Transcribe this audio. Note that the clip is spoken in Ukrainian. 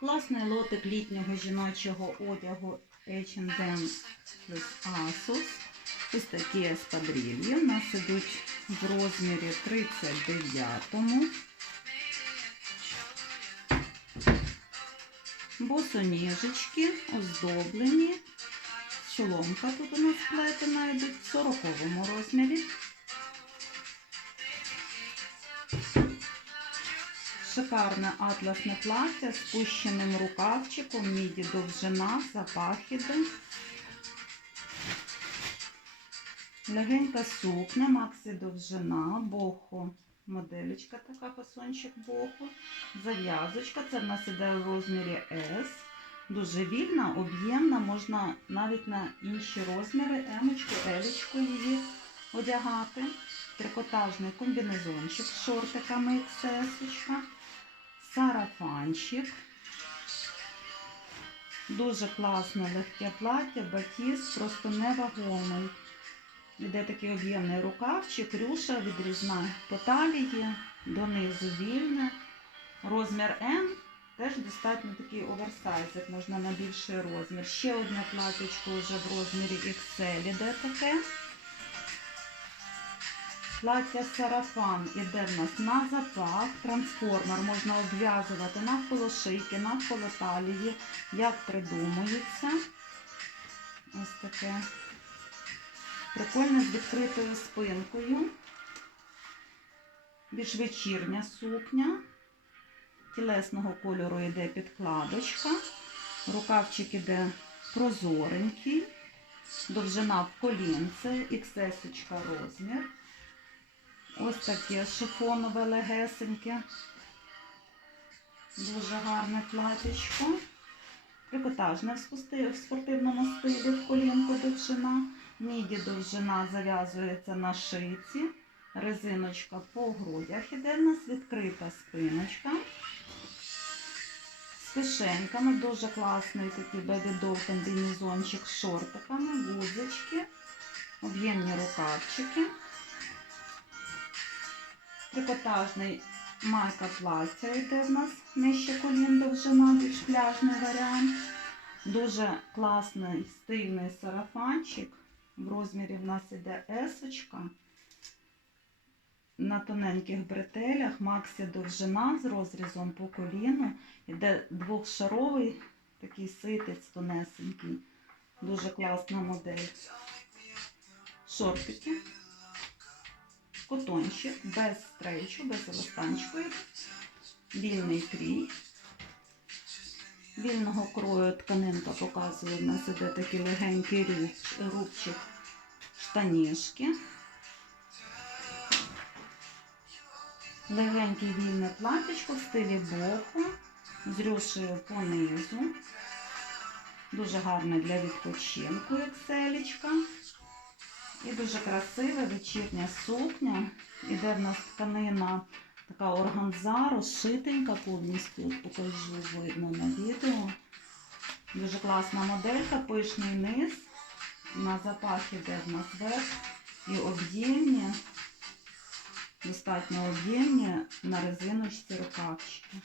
Класний лотик літнього жіночого одягу H&M плюс Asus. Ось такі еспадрильї. У нас ідуть в розмірі 39. Босоніжечки оздоблені. Соломка тут у нас плетена йдуть в 40 розмірі. Шикарне атласне плаття з спущеним рукавчиком, міді довжина, запахіди. Легенька сукня, максі довжина, бохо. Моделечка така фасончик бохо. Зав'язочка. Це в нас іде в розмірі S. Дуже вільна, об'ємна, можна навіть на інші розміри, емочку, елечку її одягати. Трикотажний комбінезончик з шортиками XS. Сарафанчик. Дуже класне легке плаття, батіс, просто невагомий. Іде такий об'ємний рукавчик, рюша відрізна по талії, донизу вільне. Розмір М теж достатньо такий оверсайз, як можна на більший розмір. Ще одне платячко вже в розмірі XL іде таке. Плаття сарафан іде в нас на запах, трансформер можна обв'язувати навколо шийки, навколо талії, як придумується. Ось таке. Прикольне з відкритою спинкою. Більш вечірня сукня. Тілесного кольору йде підкладочка. Рукавчик іде прозоренький. Довжина в колінце, XS розмір. Ось таке шифонове легесеньке. Дуже гарне платічко. Трикотажне в спортивному стилі в колінку довжина. Міді довжина зав'язується на шиці. Резиночка по грудях іде в нас відкрита спиночка. З кишеньками. Дуже класний такий бебі-дол комбінезончик з шортиками, гудзички, об'ємні рукавчики. Трикотажний майка плаття йде в нас нижче колін довжина, більш пляжний варіант. Дуже класний стильний сарафанчик. В розмірі в нас іде есочка. На тоненьких бретелях максі довжина з розрізом по коліну. Іде двохшаровий такий ситець тонесенький. Дуже класна модель. Шортики. Котончик без стрейчу, без еластанчику. Вільний крій. Вільного крою тканинка показує, в нас іде такий легенький рубчик штанішки. Легенький вільне платічко в стилі боху з рюшею понизу. Дуже гарне для відпочинку, як селічка. І дуже красива вечірня сукня. Іде в нас тканина така органза, розшитенька повністю. Покажу, видно на відео. Дуже класна моделька, пишний низ. На запах іде в нас верх і об'ємні, достатньо об'ємні на резиночці рукавчики.